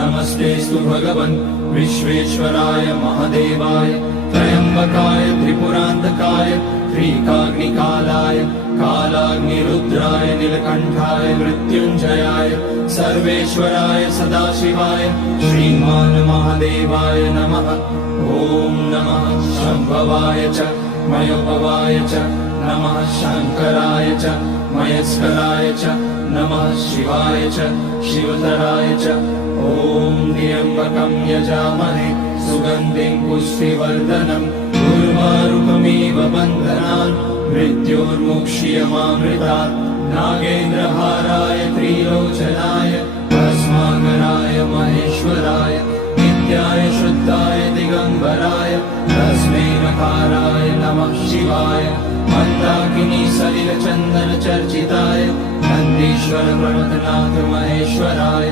नमस्तेऽस्तु भगवन् विश्वेश्वराय महादेवाय त्र्यम्बकाय त्रिपुरान्तकाय त्रिकाग्निकालाय कालाग्निरुद्राय नीलकण्ठाय मृत्युञ्जयाय सर्वेश्वराय सदाशिवाय श्रीमान् महादेवाय नमः। ॐ नमः शम्भवाय च मयोभवाय च नमः शङ्कराय च मयस्कराय च नमः शिवाय च शिवतराय च। ॐ त्र्यम्बकं यजामहे सुगन्धिं पुष्टिवर्धनम् उर्वारुकमिव बन्धनान् मृत्योर्मुक्ष्यमामृतात्। नागेन्द्रहाराय त्रिलोचनाय भस्माकराय महेश्वराय नित्याय शुद्धाय दिगम्बराय तस्मै नकाराय नमः शिवाय। मन्दाकिनी सलिलचन्दन चर्चिताय नन्दीश्वर प्रणतनाथ महेश्वराय